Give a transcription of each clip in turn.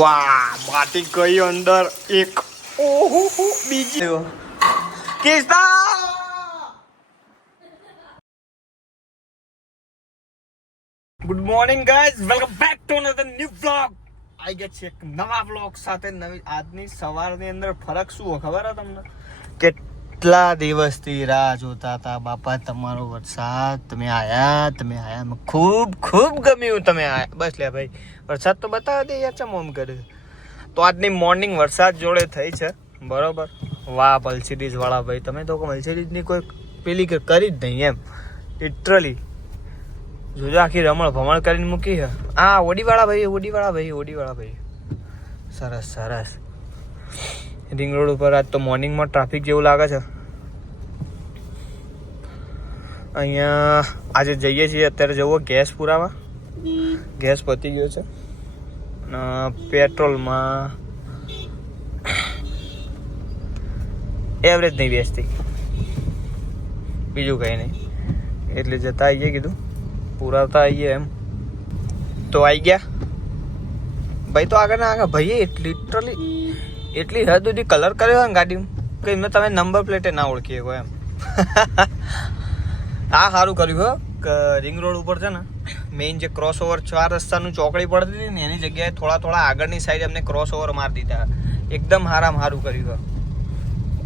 વાહ બાટી ગઈ અંદર એક. ઓહો બીજી કિસ્તા. Good morning guys, welcome back to another new vlog. આઈ ગયા છે એક નવા વ્લોગ સાથે. નવી આજની સવારની અંદર ફરક શું હોય ખબર હે તમને? કેટલા દિવસથી રાહ જોતા હતા બાપા તમારો વરસાદ. તમે આયા મને ખૂબ ખૂબ ગમ્યું તમે આયા. બસ લે ભાઈ, વરસાદ તો બતાવે દે યાર, ચમ ઓમ કરે. તો આજની મોર્નિંગ વરસાદ જોડે થઈ છે, બરોબર. વાહ મર્સિડીઝ વાળા ભાઈ, તમે તો મર્સિડીઝની કોઈ પેલી કરી જ નહીં એમ, લિટરલી. જોજો આખી રમણ ભમણ કરીને મૂકી છે. હા ઓડી વાળા ભાઈ. સરસ સરસ. રિંગ રોડ ઉપર આજ તો મોર્નિંગમાં ટ્રાફિક જેવું લાગે છે. અહીંયા આજે જઈએ છીએ, અત્યારે જવો ગેસ પુરાવા. ગેસ પતી ગયો છે. પેટ્રોલમાં એવરેજ નહીં બેસતી, બીજું કંઈ નહીં. એટલે જતા આવીએ, કીધું પુરાવતા આવીએ એમ. તો આવી ગયા ભાઈ. તો આગળ ભાઈએ લિટરલી એટલી હદ સુધી કલર કર્યો હોય ને ગાડીમાં કે એમને તમે નંબર પ્લેટે ના ઓળખી શકો એમ. આ સારું કર્યું હો કે રિંગ રોડ ઉપર છે ને મેઇન જે ક્રોસ ઓવર 4 રસ્તાનું ચોકડી પડતી હતી ને એની જગ્યાએ થોડા આગળની સાઈડ અમને ક્રોસ ઓવર મારી દીધા. એકદમ સારું કર્યું હો.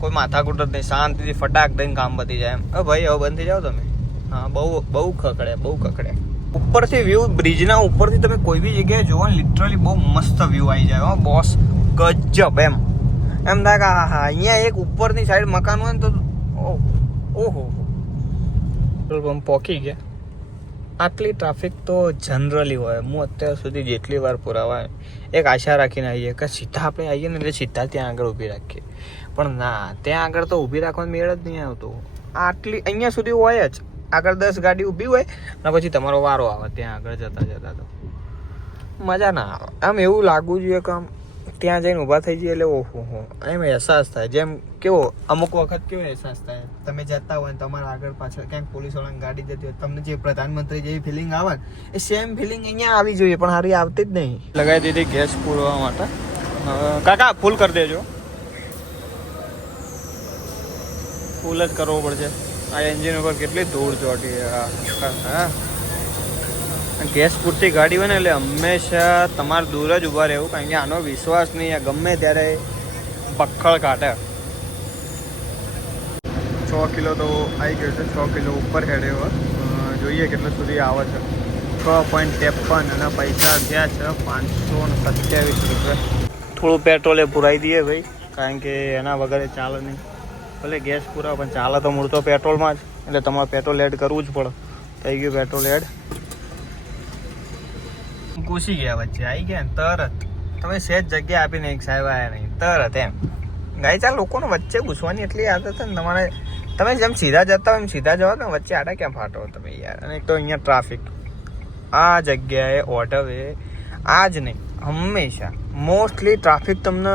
કોઈ માથાકૂટ જ નહીં, શાંતિથી ફટાક દઈને કામ પતી જાય એમ. ભાઈ હવે બંધ થઈ જાઓ તમે. હા બહુ ખકડ્યા. ઉપરથી વ્યૂ, બ્રિજના ઉપરથી તમે કોઈ બી જગ્યાએ જુઓ ને લિટરલી બહુ મસ્ત વ્યૂ આવી જાય હો બોસ. ગજબ એમ થાય કે હા અહીંયા એક ઉપરની સાઈડ મકાન હોય ને તો ઓહો. પેટ્રોલ પંપ પહોંચી ગયા. આટલી ટ્રાફિક તો જનરલી હોય. હું અત્યાર સુધી જેટલી વાર પુરાવા એક આશા રાખીને આવીએ કે સીધા આપણે આવીએ ને એટલે સીધા ત્યાં આગળ ઊભી રાખીએ, પણ ના, ત્યાં આગળ તો ઊભી રાખવાનો મેળ જ નહીં આવતો. આટલી અહીંયા સુધી હોય જ. આગળ 10 ગાડી ઊભી હોય અને પછી તમારો વારો આવે ત્યાં આગળ જતા તો મજા ના આવે. આમ એવું લાગવું જોઈએ કે આમ ત્યાં જઈને ઊભા થઈ જઈએ એટલે ઓહો એમ અહેસાસ થાય. જેમ કેવો અમુક વખત કેવો અહેસાસ થાય, તમે જતા હોય ને તમારા આગળ પાછળ ક્યાંક પોલીસવાળાની ગાડી જતી હોય, તમને જે પ્રધાનમંત્રી જેવી ફિલિંગ આવે ને એ સેમ ફિલિંગ અહીંયા આવી જોઈએ, પણ હારી આવતી જ નહીં. લગાવી દીધી ગેસ પૂરવા માટે. કાકા ફૂલ કરી દેજો. ફૂલ જ કરવો પડશે. આ એન્જિન ઉપર કેટલી ધૂળ ચોટી. હા ગેસ પૂરતી ગાડી હોય ને એટલે હંમેશા તમારે દૂર જ ઊભા રહેવું, કારણ કે આનો વિશ્વાસ નહીં, ગમે ત્યારે પક્કડ કાઢે. 6 કિલો તો આવી ગયો છે, 6 કિલો ઉપર હેડે હોય. જોઈએ કેટલું સુધી આવે છે. 6.53 અને પૈસા થયા છે 527 રૂપિયા. થોડું પેટ્રોલે પુરાઈ દઈએ ભાઈ, કારણ કે એના વગર ચાલે નહીં. ભલે ગેસ પૂરા પણ ચાલે તો મૂળ તો પેટ્રોલમાં જ, એટલે તમારે પેટ્રોલ એડ કરવું જ પડે. થઈ ગયું પેટ્રોલ એડ. ઘૂસી ગયા વચ્ચે, આવી ગયા ને તરત. તમે સહેજ જગ્યા આપીને એક સાહેબ આવ્યા નહીં, તરત એમ. ગાઈ ચાલ લોકોને વચ્ચે ઘૂસવાની એટલી આદત છે ને તમારે. તમે જેમ સીધા જતા હોય એમ સીધા જવા કે વચ્ચે આડા ક્યાં ફાટો તમે યાર. અને એક તો અહીંયા ટ્રાફિક આ જગ્યાએ ઓટો વે આ જ નહીં, હંમેશા મોસ્ટલી ટ્રાફિક તમને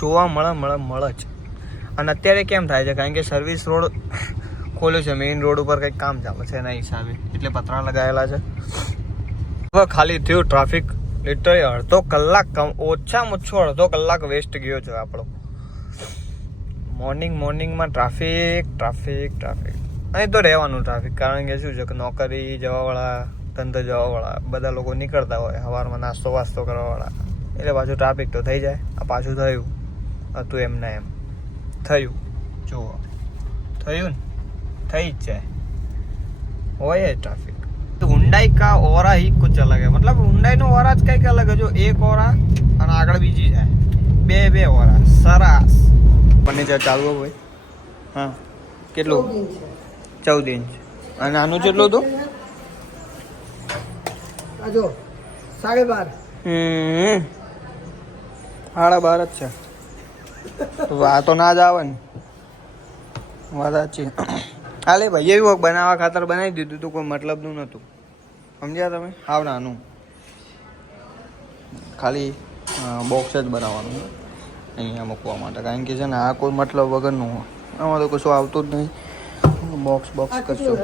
જોવા મળે જ. અને અત્યારે કેમ થાય છે, કારણ કે સર્વિસ રોડ ખોલ્યો છે, મેઇન રોડ ઉપર કંઈક કામ ચાલે છે એના હિસાબે, એટલે પતરા લગાવેલા છે. હવે ખાલી થયું ટ્રાફિક. લિટરલી અડધો કલાક, ઓછામાં ઓછો અડધો કલાક વેસ્ટ ગયો છે આપણો. મોર્નિંગમાં ટ્રાફિક. અહીં તો રહેવાનું ટ્રાફિક, કારણ કે શું છે કે નોકરી જવાવાળા, ધંધો જવાવાળા બધા લોકો નીકળતા હોય સવારમાં, નાસ્તો વાસ્તો કરવાવાળા, એટલે પાછું ટ્રાફિક તો થઈ જાય. આ પાછું થયું હતું એમને એમ થયું. જુઓ થયું ને, થઈ જ જાય, હોય જ ટ્રાફિક. हुंडई का ओरा ही कुछ अलग है, मतलब हुंडई નો ઓરા જ કંઈક અલગ है. જો એક ઓરા અને આગળ બીજી જાય, બે ઓરા સરસ. ફર્નિચર ચાલુ હોય. હા કેટલું? 14 ઇંચ. અને આનું કેટલું હતું? જો 12.5. 12.5 જ છે. તો આ તો ના જ આવે ને, વાત સાચી. હાલે ભાઈ એવું બનાવવા ખાતર બનાવી દીધું હતું, કોઈ મતલબનું નહોતું. સમજ્યા તમે? હાવ નાનું, ખાલી બોક્સ જ બનાવવાનું અહીંયા મૂકવા માટે, કારણ કે છે ને આ કોઈ મતલબ વગરનું હોય. આમાં તો કશું આવતું જ નહીં. બોક્સ કરશું.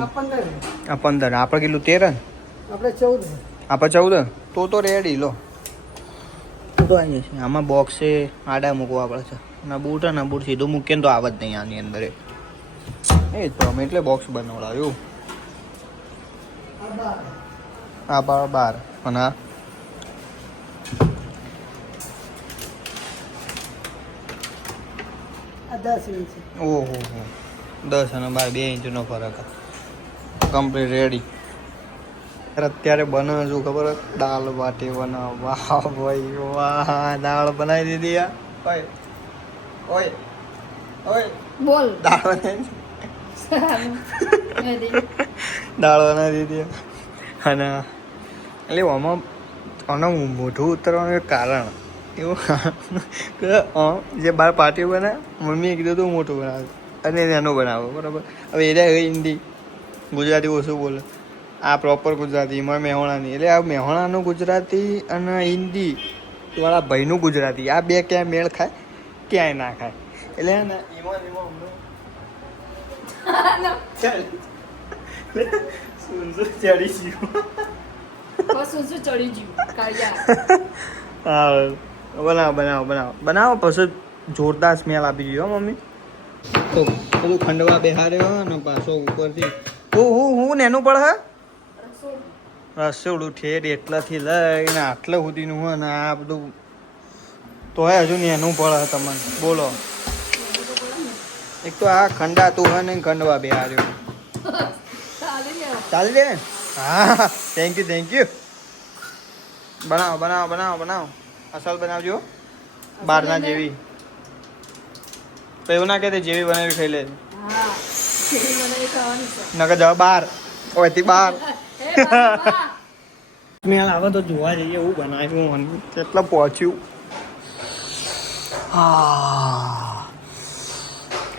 આ 15. આપણે કેટલું 13 ને? આપણે 14. આપણે 14. તો રેડી લો. તો આવી જશે. આમાં બોક્સે આડા મૂકવા પડે છે. ના બૂટ ને બૂટ સીધું મૂકીએ ને તો આવે જ નહીં આની અંદર. એ તો અમે એટલે બોક્સ બનાવડાવ્યું. આ 12 અને આ 10 ઇંચ. ઓહો 10 અને 12 2 ઇંચનો ફરક. Complete ready. અત્યારે બનાવે શું ખબર? દાળ બાટી બનાવ. વાહ ભાઈ વાહ, દાળ બનાવી દીધી. ઓય ઓય ઓય બોલ. દાળ બનાવી દીધી. અને એટલે આમાં આનું મોઢું ઉતરવાનું એક કારણ એવું કે જે બાર પાટી બને મમ્મીએ કીધું તું મોટું બનાવે અને નાનું બનાવો બરાબર. હવે એ હિન્દી ગુજરાતી ઓછું બોલે. આ પ્રોપર ગુજરાતી એમાં મેહોણાની. એટલે આ મેહોણાનું ગુજરાતી અને હિન્દી વાળા ભાઈનું ગુજરાતી આ બે ક્યાંય મેળ ખાય? ક્યાંય ના ખાય. એટલે ને એમાં બનાવો પછી જોરદાર સ્મેલ આપી દીધો મમ્મી. તો બધું ખંડવા બેહાર્યો ને પાછો ઉપરથી હું નેનું પડે રસોડું ઠેર એટલાથી લઈને આટલા સુધીનું હોય ને આ બધું તો હજુ નેનું પડે તમને. બોલો, એક તો આ ખંડાતું હોય ને ખંડવા બેહાર્યો. ચાલી જાય ને? હા થેન્ક યુ. બનાવો અસલ બનાવજો. બહારના જેવી તો એવું ના કે જેવી બનાવી ખાઈ લે. નકર જાવ બહાર ઓયથી બહાર. સ્મેલ આવે તો જોવા જઈએ એવું બનાવ્યું. કેટલા પહોંચ્યું.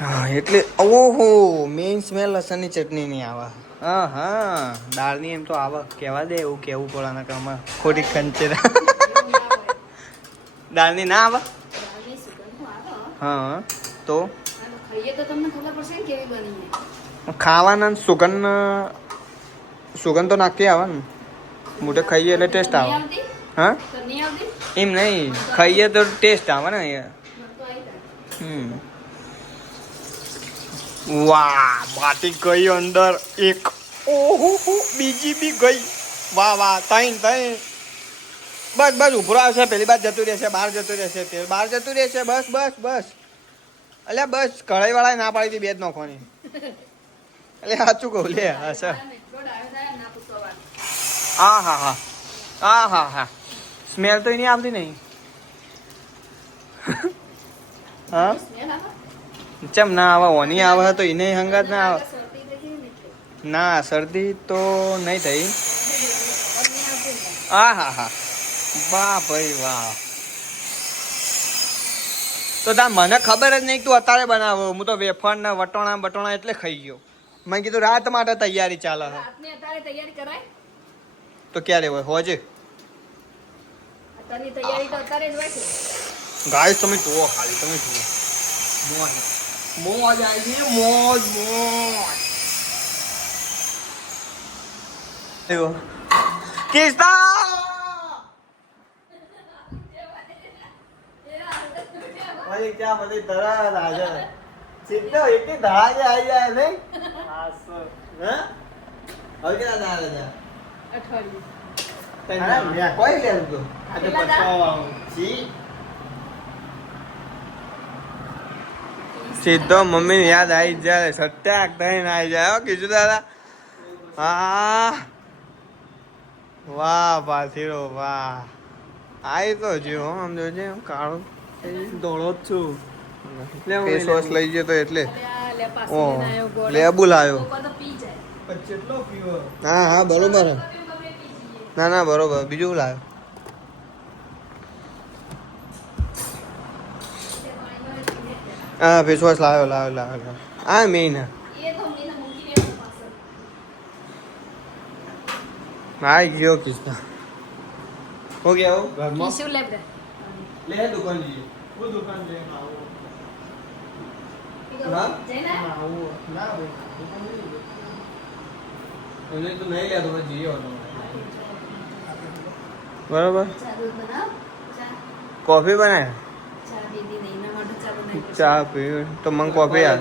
હા એટલે ઓહો મેઇન સ્મેલ લસણની ચટણીની આવે. હા દાળની એમ તો આવે. કહેવા દે એવું કહેવું પડે ને કે આમાં ખોટી ખંચેરા. દાળની ના આવે? હા તો ખાવાના સુગંધ તો નાખી આવે ને. મોઢે ખાઈએ એટલે ટેસ્ટ આવે. હા એમ નહીં, ખાઈએ તો ટેસ્ટ આવે ને. વાહ બાટી ગઈ અંદર એક. ઓહો બીજી બી ગઈ. વાહ ત્રણ બસ ઉભરો આવશે. પેલી બાર જતું રહેશે, બહાર જતું રહેશે, બસ અલ્યા બસ. કઢાઈ વાળા ના પાડી હતી 2 જ નોખવાની. એટલે સાચું કહું લે. હા સર હા સ્મેલ તો એની આવતી નહીં. હા ચમ ના આવે? ઓની આવે તો એને હંગાત ના આવે. ના શરદી તો નહીં થઈ. હા વાહ ભાઈ વાહ. તો તા મને ખબર જ નહીં તું અત્યારે બનાવો. હું તો વેફર ને વટોણા એટલે ખાઈ ગયો. મેં કીધું રાત માટે તૈયારી ચાલે. તો ક્યારે હોય? હોજે ગાઈસ તમે જુઓ, ખાલી તમે જુઓ. મોજ આવી ગઈ. મોજ કિસ્તા ભાઈ क्या बड़ी तरह राजा सीधा इतनी धागे आई जाए नहीं हैं? और क्या दाल राजा अठवाडिये कोई ले तो આજે પછો જી સીધો મમ્મી યાદ આવી જાય. સટ્ટાક થઈને આવી જાય. કીધું દાદા. હા વાહ પાથીરો વાહ. આવી તો જો આમ જોજે કાળો દોડો જ છું. ફેસ વોશ લઈ ગયો તો એટલે લેબુ લાવ્યો. હા બરોબર. ના બરોબર. બીજું લાવ્યો. હા ફેસ વોશ લાવ્યો. હા મેઇન હા ગયો કિસ્તા હો ગયા હો ઘરમાં. લે દુકાન જઈએ. वो दुकान ले आओ ना ना वो ना भाई तो नहीं लिया तो जी होना बराबर. કોફી બનાવે ચા દીદી નહીં એના માટે ચા બનાવી ચા પી તો મને કોફી આ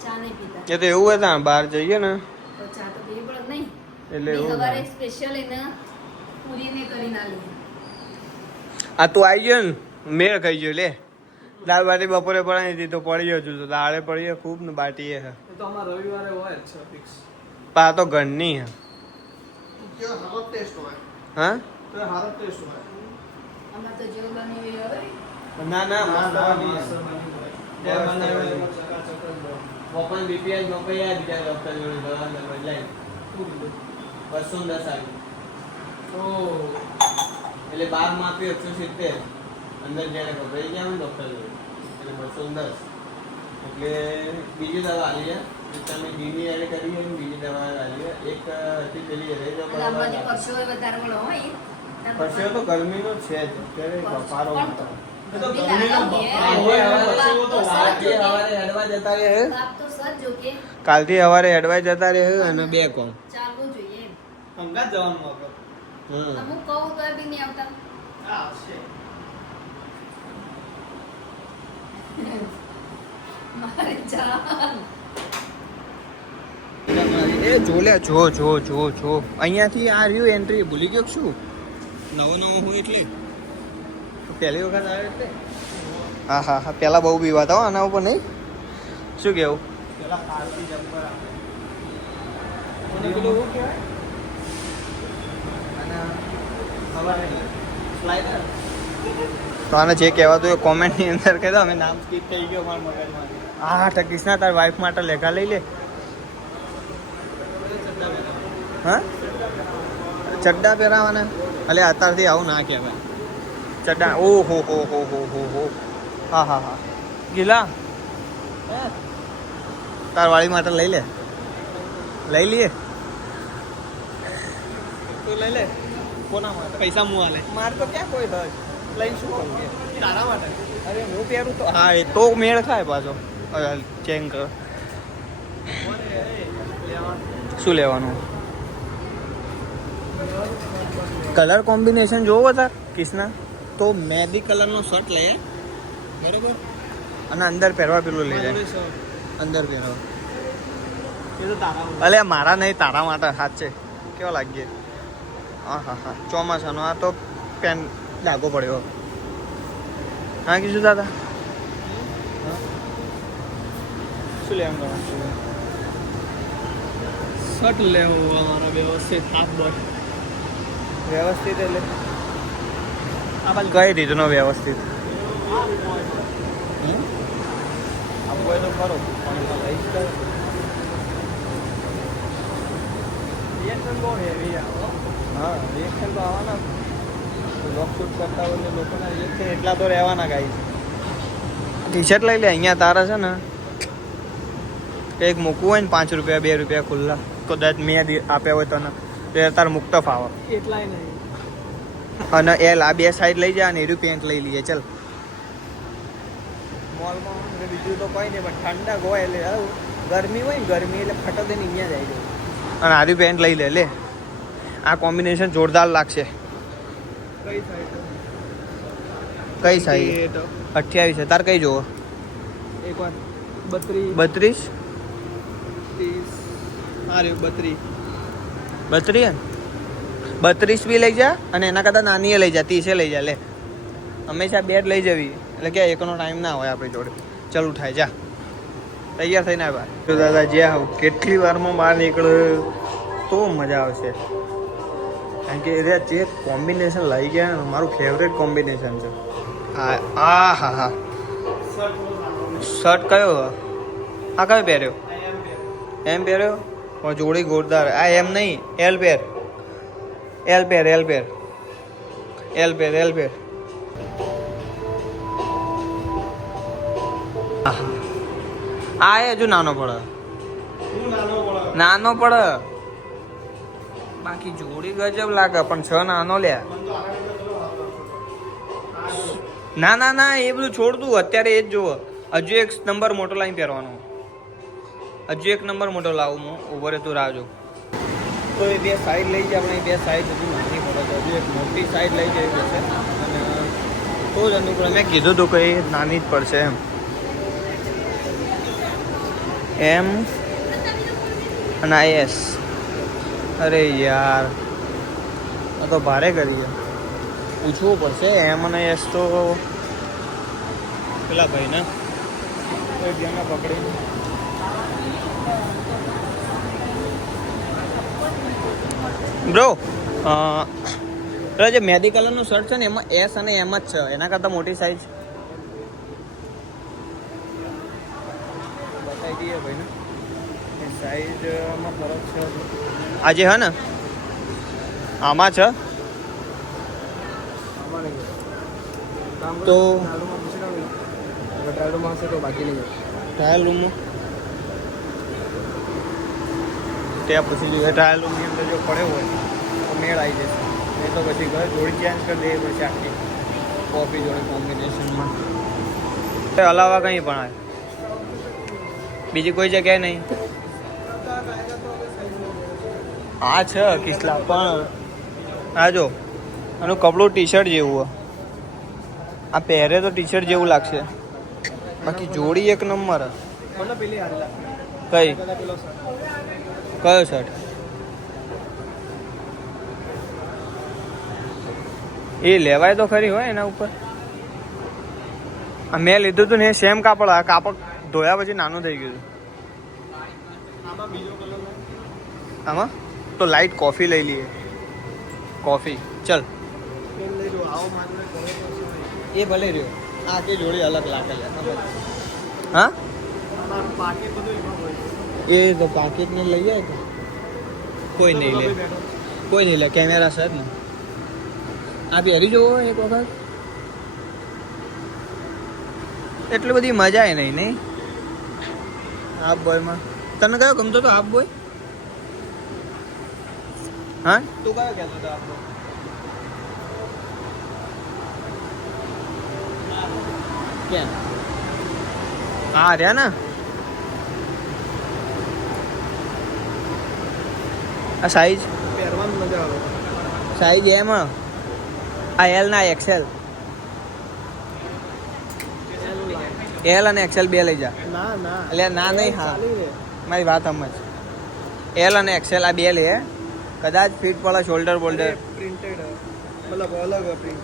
ચા નહીં પીતા એ તો એવું હતા બહાર જઈએ ને તો ચા તો પીવી પડે નહીં એટલે એવું સવારે સ્પેશિયલ એને પૂરીને કરી ના લે આ તું આવી ગયો ને મેળ ખાઈ ગયો લે દાળ બાટી બપોરે પડાવી હતી તો પડી ગયો છું તો દાળે પડી ગયો ખૂબ ને બાટી એ હે તો અમારે રવિવારે હોય જ છે ફિક્સ પા તો ઘરની હે કેવો સારો ટેસ્ટ હોય હા તો સારો ટેસ્ટ હોય અમાર તો જેવું બન્યું હોય હવે ના ના માસ્ટર બીપીએલ નોકરી બીજા ડોક્ટર જોડે દવા બદલાઈ 210 આવી તો એટલે 12 માં આપ્યું 170 અંદર જ્યારે ગભરાઈ ગયા ને ડોક્ટર જોડે એટલે 210 એટલે બીજી દવા આલી છે તમે બીની એડ કરી છે બીજી દવા આલી છે એક હતી પેલી રહી જો અને આમાંથી પરસેવો વધારે વળો હોય પછી તો ગરમીનો છે જ અત્યારે બફારો પણ હતો. તો ગરમીનો કાલથી સવારે હેડવાઈ જતા રહે અને 2 કોમ ચાલવું જોઈએ એમ. અંગાત જવાનું આપણે અમુક કહું તો બી નહીં આવતા હા છે મારે ચાલ એ જો લે જો અહીંયાથી આ રહ્યું એન્ટ્રી ભૂલી ગયો કે શું નવો હોય એટલે પહેલી વખત આવે એટલે હા હા હા પહેલા બહુ પીવાતા હો આના ઉપર નહીં શું કેવું પેલા ખારતી જબ્બર આવે અને પેલું શું કહેવાય અને સવારે સ્લાઇડર તો આને જે કહેવાતું એ કોમેન્ટની અંદર કહી દો અમે નામ સ્કીપ થઈ ગયો મારા મગજમાં હા ટકીસના તાર વાઈફ માટે લેખા લઈ લે હા ચડ્ડા પહેરાવાના અલે અત્યારથી આવું ના કહેવાય ચડ્ડા ઓ હો હા હા હા ગીલા તાર વાળી માટે લઈ લે લઈ લઈએ તું લઈ લે કોના માટે પૈસા મું આલે મારે તો ક્યાં કોઈ દસ લઈને શું કરું કે તારા માટે અરે હું પહેરું તો હા એ તો મેળ ખાય પાછો ચેન્જ કર શું લેવાનું કલર કોમ્બિનેશન જોવો તાર કિસના તો મહેંદી કલરનો શર્ટ લઈએ બરોબર અને અંદર પહેરવા પેલું લઈ જાય અંદર પહેરવા એ તો તારા માટે અલે મારા નહીં તારા માટે હાથ છે કેવો લાગીએ હા હા હા ચોમાસાનો આ તો પેન ડાઘો પડ્યો હા કીધું દાદા શું લેવાનું શર્ટ લેવો અમારા વ્યવસ્થિત હાથ બર વ્યવસ્થિત એટલે આ બાજુ કઈ રીતનો વ્યવસ્થિત આપવો હોય તો ખરો પણ લઈશ તો રિએક્શન બહુ હેવી આવે હા રિએક્શન તો આવવાના લોક શૂટ કરતા હોય એટલે લોકોના રિએક્શન એટલા તો રહેવાના ગાઈ ટી શર્ટ લઈ લે અહીંયા તારા છે ને એક મૂકવું હોય ને 5 રૂપિયા 2 રૂપિયા ખુલ્લા કદાચ મેં આપ્યા હોય તને તો તારે મુક્ત ફાવે એટલાય નહીં અને એલ આ 2 સાઈડ લઈ જા અને એરું પેન્ટ લઈ લઈએ ચલ મોલમાં બીજું તો કોઈ નહીં પણ ઠંડક હોય એટલે ગરમી હોય ને ગરમી એટલે ફટક દઈને અહીંયા જાય અને આરું પેન્ટ લઈ લે આ કોમ્બિનેશન જોરદાર લાગશે કઈ સાઈડ કઈ સાઈડ 28 છે તાર કઈ જોવો એક વાર 32 32 30 હા રે 32 32 બી લઈ જા અને એના કરતાં નાની લઈ જા 30 લઈ જા લે હંમેશા 2 લઈ જવી એટલે કે એકનો ટાઈમ ના હોય આપણી જોડે ચાલ ઉઠાય જા તૈયાર થઈને આવ્યા તો દાદા જ્યાં આવું કેટલી વારમાં બહાર નીકળે તો મજા આવશે કારણ કે એ જે કોમ્બિનેશન લઈ ગયા ને મારું ફેવરેટ કોમ્બિનેશન છે હા હા હા શર્ટ કયો આ કયો પહેર્યો એમ પહેર્યો જોડી ગોરદાર આ એમ નહીં એલ પેર આ હજુ નાનો પડે નાનો પડે બાકી જોડી ગજબ લાગે પણ 6 નાનો લે ના એ બધું છોડતું અત્યારે એ જ જોવો હજુ એક નંબર મોટો લાઈન પહેરવાનો હજુ એક નંબર મોટો લાવું હું ઉભો તું રાહ જો તો એ 2 સાઈડ લઈ જાય આપણે 2 સાઈડ હજુ નાની પડે તો હજુ એક મોટી સાઈડ લઈ જવી પડશે અને બહુ જ અનુકૂળ. મેં કીધું હતું કે એ નાની જ પડશે એમ અને IS. અરે યાર આ તો ભારે કરીએ, પૂછવું પડશે. એમ અને S તો પેલા ભાઈ ને ધ્યાન પકડી. બ્રો પેલા જે મહેંદી કલરનું શર્ટ છે ને એમાં S અને M જ છે, એના કરતાં મોટી સાઈઝ બતાવી દઈએ ભાઈ ને. એ સાઈઝમાં ફરક છે આજે, હા ને આમાં છે તો ટ્રાયલમાં હશે તો બાકી નહીં. ટ્રાયલ રૂમમાં ત્યાં પૂછી જોઈએ. ટ્રાયલ રૂમની અંદર જો પડ્યો હોય તો મેળ આવી જશે, એ તો પછી ઘર જોડી ચેન્જ કરી દઈએ પછી આખી કોફી જોડે કોમ્બિનેશનમાં. અલાવા કંઈ પણ આવે બીજી કોઈ જગ્યાએ નહીં. આ છે કિસલા પણ આ જો આનું કપડું ટી-શર્ટ જેવું. આ પહેરે તો ટી-શર્ટ જેવું લાગશે, બાકી જોડી એક નંબર. મતલબ પેલી હારેલા કઈ પેલો કયો શર્ટ? એ લેવાય તો ખરી હોય એના ઉપર. મેં લીધું હતું ને એ સેમ કાપડ. આ કાપડ ધોયા પછી નાનું થઈ ગયું હતું. આમાં બીજો કલર આમાં તો લાઈટ કોફી લઈ લઈએ. કોફી ચલ લઈ લો. આવો માત્ર એ ભલે રહ્યો. આ કે જોડી અલગ લાગે. હા પાકેટ બધું એમાં હોય. એ તો પાકીટને લઈ જાય તો કોઈ નહીં લે, કોઈ નહીં લે. કેમેરા છે જ ને. આ પહેરી જોવો એક વખત. એટલી બધી મજા આવે નહીં હાફ બોયમાં. તને કયો ગમતો હતો હાફ બોય? હા તું કયો કહેતો હતો આપણો? ક્યાં? હા રહ્યા ને આ સાઈઝ પહેરવાનું મજા આવે. સાઈઝ એમ આ L ના XL. L અને XL બે લઈ જા. ના ના એટલે ના નહીં. હા ચાલી રે. મારી વાત સમજ. L અને XL આ બે લે. કદાચ ફિટ પડે શોલ્ડર બોલ્ડર. પ્રિન્ટેડ મતલબ અલગ પ્રિન્ટ.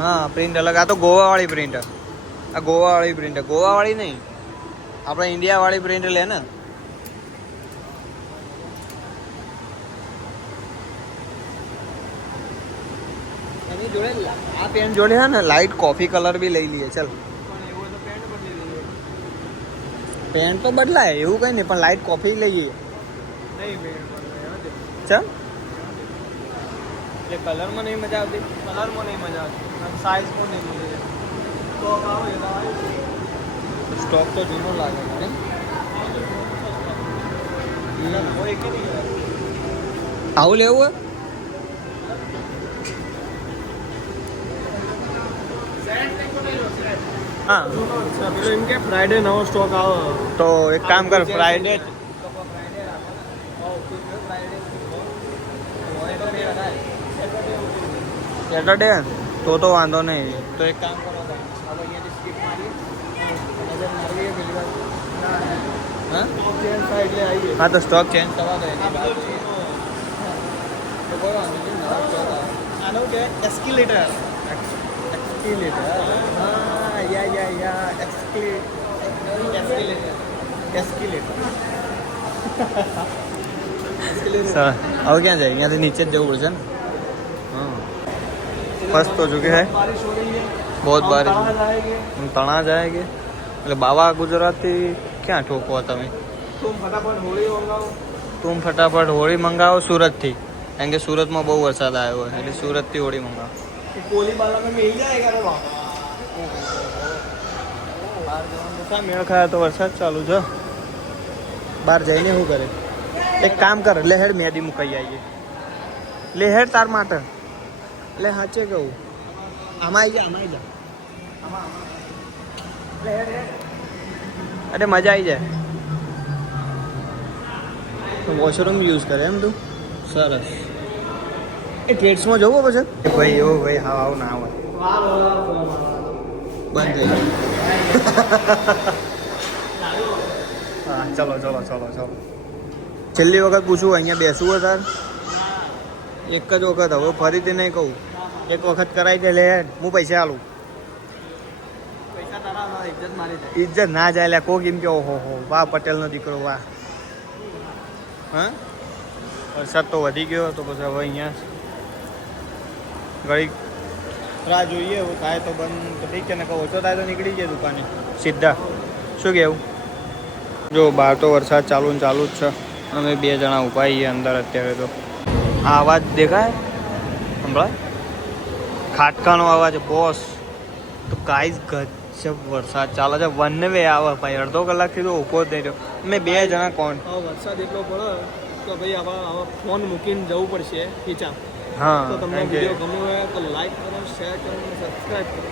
હા પ્રિન્ટ અલગ. આ તો ગોવાવાળી પ્રિન્ટ. આ ગોવાવાળી પ્રિન્ટ. ગોવાવાળી નહીં, આપણે ઇન્ડિયાવાળી પ્રિન્ટ લે ને. એની જોડે આ પેન્ટ જોડે છે ને લાઈટ કોફી કલર બી લઈ લઈએ. ચલ પણ એવું હોય તો પેન્ટ બદલી દઈએ. પેન્ટ તો બદલાય એવું કઈ નહીં, પણ લાઈટ કોફી લઈએ. નહીં પેન્ટ બદલાય. ચલ એટલે કલરમાં નહીં મજા આવતી. કલરમાં નહીં મજા આવતી અને સાઈઝ પણ નહીં મળે. તો આવે તો આવી. સ્ટોક તો જૂનો લાગે મને. હોય કે નહીં? આવું લેવું હોય હા પેલો એમ કે ફ્રાઈડે નવો સ્ટોક આવે. તો એક કામ કર ફ્રાઈડે સેટરડે તો વાંધો નહીં. તો એક કામ કરો હવે અહીંયાથી સ્કીપ મારીએ, નજર મારવીએ પેલી વાર. હા ચેન્જ થાય એટલે આવીએ. હા તો સ્ટોક ચેન્જ થવા દે. તો કોઈ વાંધો નહીં. નવો સ્ટોક આવે. આનું કે એસ્કેલેટર. એસ્કેલેટર. હા યા એસ્કેલેટર. હવે ક્યાં જાય? અહીંયાથી નીચે જ જવું પડશે ને. हाँ फर्स्ट तो चुके हैं बारिश हो रही है. बहुत बारिश कहाँ जाएंगे? हम तणा जाएंगे એટલે બાવા ગુજરાતી ક્યાં ઠોકો તમે? तुम फटाफट होली मंगाओ. તું ફટાફટ હોળી મંગાવો સુરતથી, કારણ કે સુરતમાં બહુ વરસાદ આવ્યો હોય એટલે સુરતથી હોળી મંગાવો. कोली बाला में मिल जाएगा रे बाबा. બહાર જવાનું તો મેળ ખાયા તો વરસાદ ચાલુ છે. બહાર જઈને શું કરે? એક કામ કર, લહેર મેદી મુકાઈ આવીએ. લહેર તાર માટે એટલે સાચે કહું આમાં આવી જા, આમાં આવી જા. અરે મજા આવી જાય. વોશરૂમ યુઝ કરે એમ તું? સરસ. એ ટ્રેડ્સમાં જવું પછી ભાઈ? એવું ભાઈ હા આવું ના હોય. વાર વાર બંધ થઈ ગયું હા ચલો ચલો ચલો ચલો છેલ્લી વખત પૂછું અહીંયા બેસવું હોય તાર એક જ વખત હવે ફરીથી નહીં કહું એક વખત કરાવી દે લે હું પૈસા આલું પૈસા તારા ઇજ્જત મારી જાય. ઇજ્જત ના જાય લે કોક એમ કે ઓહો હો વાહ પટેલનો દીકરો વાહ હા વરસાદ તો વધી ગયો તો પછી હવે અહીંયા ઘડી રાહ જોઈએ એવું થાય તો બંધ તો ઠીક છે ને કહું ઓછો થાય તો નીકળી જાય દુકાને સીધા શું કહેવું જો બહાર તો વરસાદ ચાલુ ને ચાલુ જ છે અમે 2 જણા ઊભા છીએ અંદર અત્યારે તો આ અવાજ દેખાય સંભળાય ખાટકાનો અવાજ બોસ તો ગાઈસ ગજબ વરસાદ ચાલે છે વન વે આવે ભાઈ અડધો કલાકથી તો ઊભો જ નહીં રહ્યો અમે 2 જણા કોણ હવે વરસાદ એટલો પડે તો ભાઈ હવે ફોન મૂકીને જવું પડશે ખીચા. હા તો તમને કારણ કે વિડીયો ગમ્યો હોય તો લાઈક કરો, શેર કરો અને સબસ્ક્રાઈબ કરો.